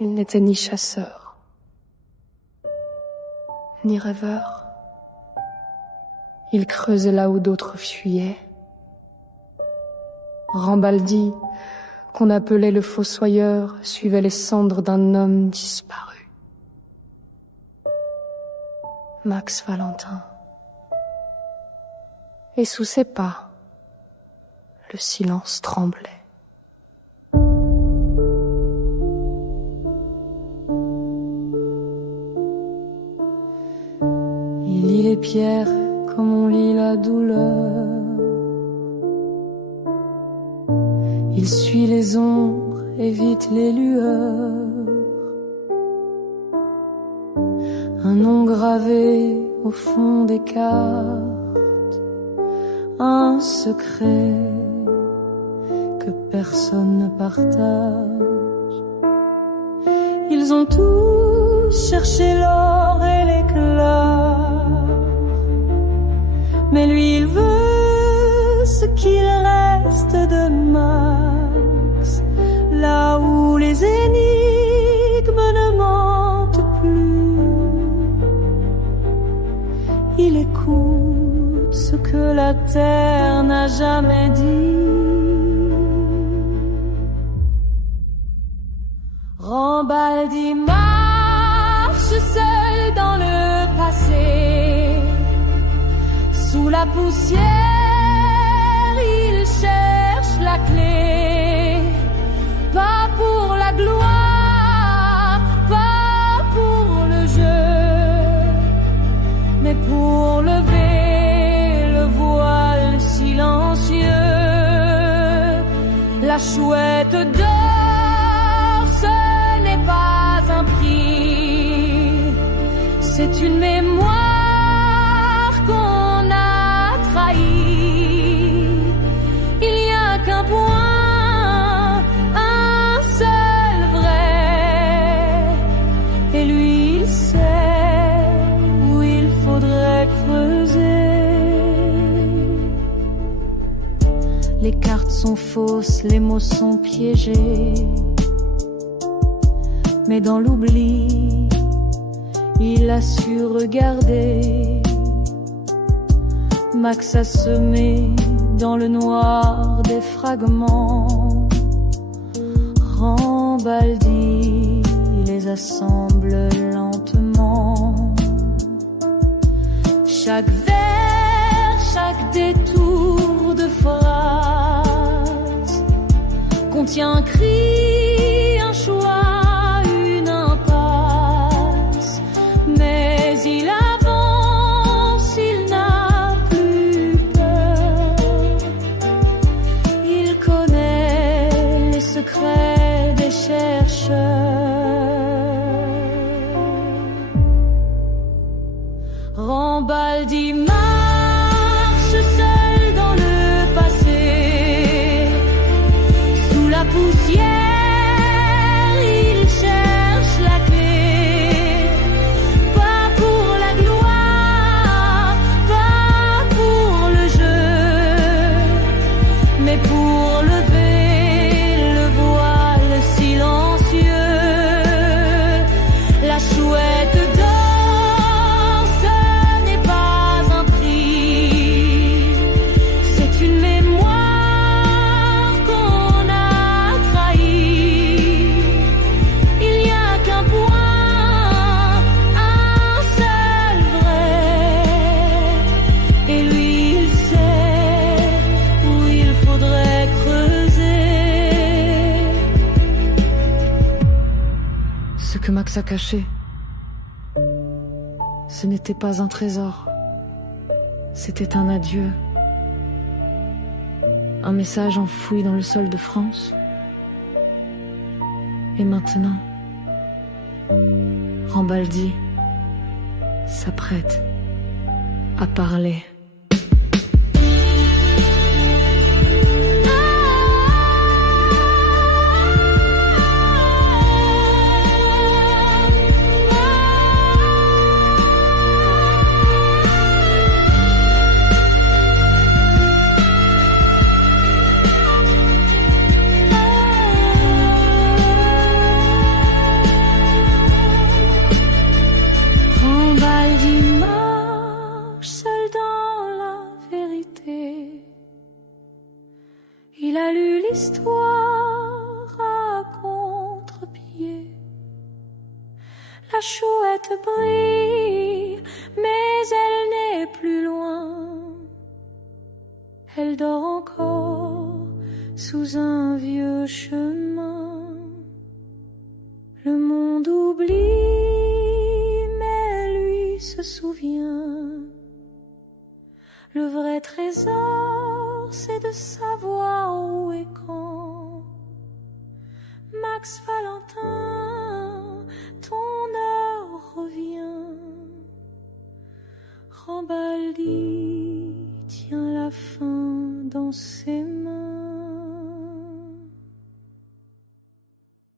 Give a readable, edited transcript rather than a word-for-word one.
Il n'était ni chasseur, ni rêveur. Il creusait là où d'autres fuyaient. Rambaldi, qu'on appelait le fossoyeur, suivait les cendres d'un homme disparu. Max Valentin. Et sous ses pas, le silence tremblait. Il lit les pierres comme on lit la douleur. Il suit les ombres, évite les lueurs. Un nom gravé au fond des cartes, un secret que personne ne partage. Ils ont tous cherché l'or et l'éclat, mais lui il veut ce qu'il reste de Max, là où les énigmes ne mentent plus. Il écoute ce que la terre n'a jamais dit. Rambaldi marche seul dans le passé. Sous la poussière, il cherche la clé. Pas pour la gloire, pas pour le jeu, mais pour lever le voile silencieux. La chouette d'or, ce n'est pas un prix, c'est une mémoire qu'on a trahie. Il n'y a qu'un point, un seul vrai, et lui il sait où il faudrait creuser. Les cartes sont fausses, les mots sont piégés, mais dans l'oubli, il a su regarder. Max a semé dans le noir des fragments. Rambaldi les assemble lentement. Chaque vers, chaque détour de phrase contient un cri, un choix, une impasse. Mais il avance, il n'a plus peur. Il connaît les secrets des chercheurs. Rambaldi marche seul dans le passé. Sous la poussière, il cherche la clé. Pas pour la gloire, pas pour le jeu, mais pour lever le voile silencieux. La chouette d'or, ce n'est pas un prix, c'est une mémoire qu'on a trahie. Il n'y a qu'un point, un seul vrai, et lui il sait où il faudrait creuser. Ce que Max a caché, ce n'était pas un trésor, c'était un adieu. Un message enfoui dans le sol de France. Et maintenant, Rambaldi s'apprête à parler. l'histoire à contre-pied. La chouette brille, mais elle n'est plus loin. Elle dort encore sous un vieux chemin. Le monde oublie, mais lui se souvient. Le vrai trésor, c'est de savoir où et quand. Max Valentin, ton heure revient. Rambaldi tient la fin dans ses